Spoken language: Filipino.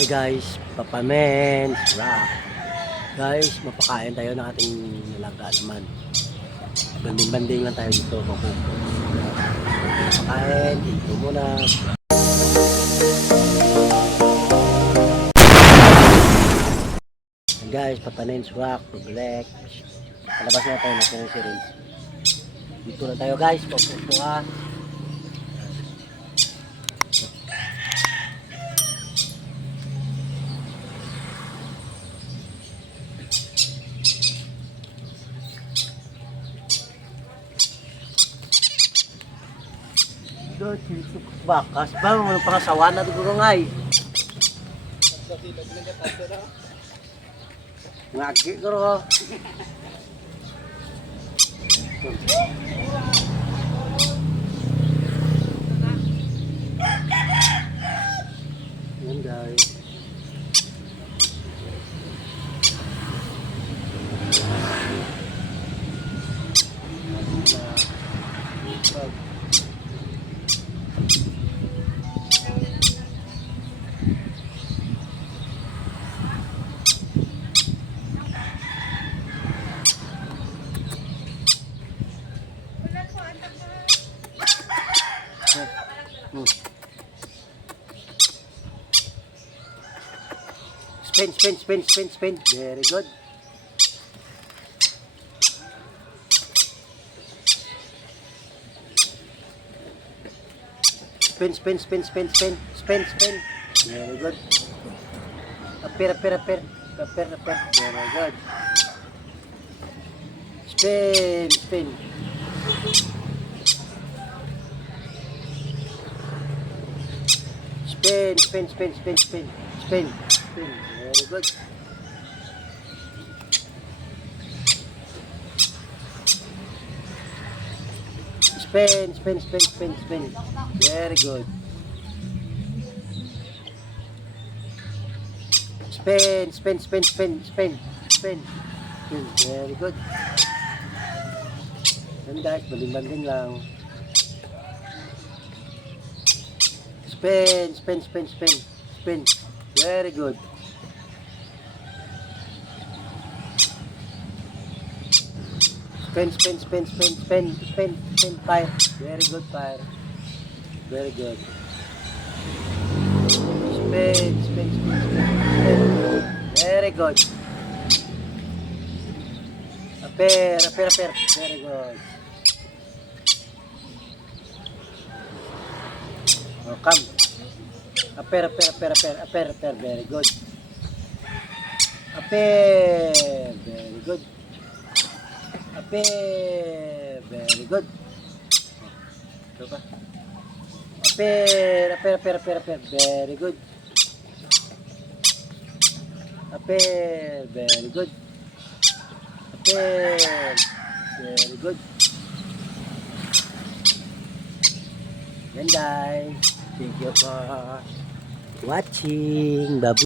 Hi guys, Papa Men's Rock. Guys, mapakain tayo ng ating nilaga naman. Banding-banding lang tayo dito. Mapakain, dito muna. Guys, Papa Men's Rock, Black. Palabas na tayo na series. Dito na tayo guys, pupunto ha. Bakas ba? Walang pangasawa na dito ngay. Ngagi ko ro. Yan guys. Spin. Very good. Spin. Very good. Apir. Very good. Spin. Spin. Very good. Spin. Very good. Spin. Very good. Yan guys, banding lang. Spin. Very good. Spin. Fire. Very good, fire. Very good. Spin. Very good. Apir. Very good. Oh, come. Apir. Very good. Apir. Very good. Apir. Very good. Coba. Apir. Very good. Apir. Very good. Apir. Very good. Yan guys. Thank you for watching. Bye.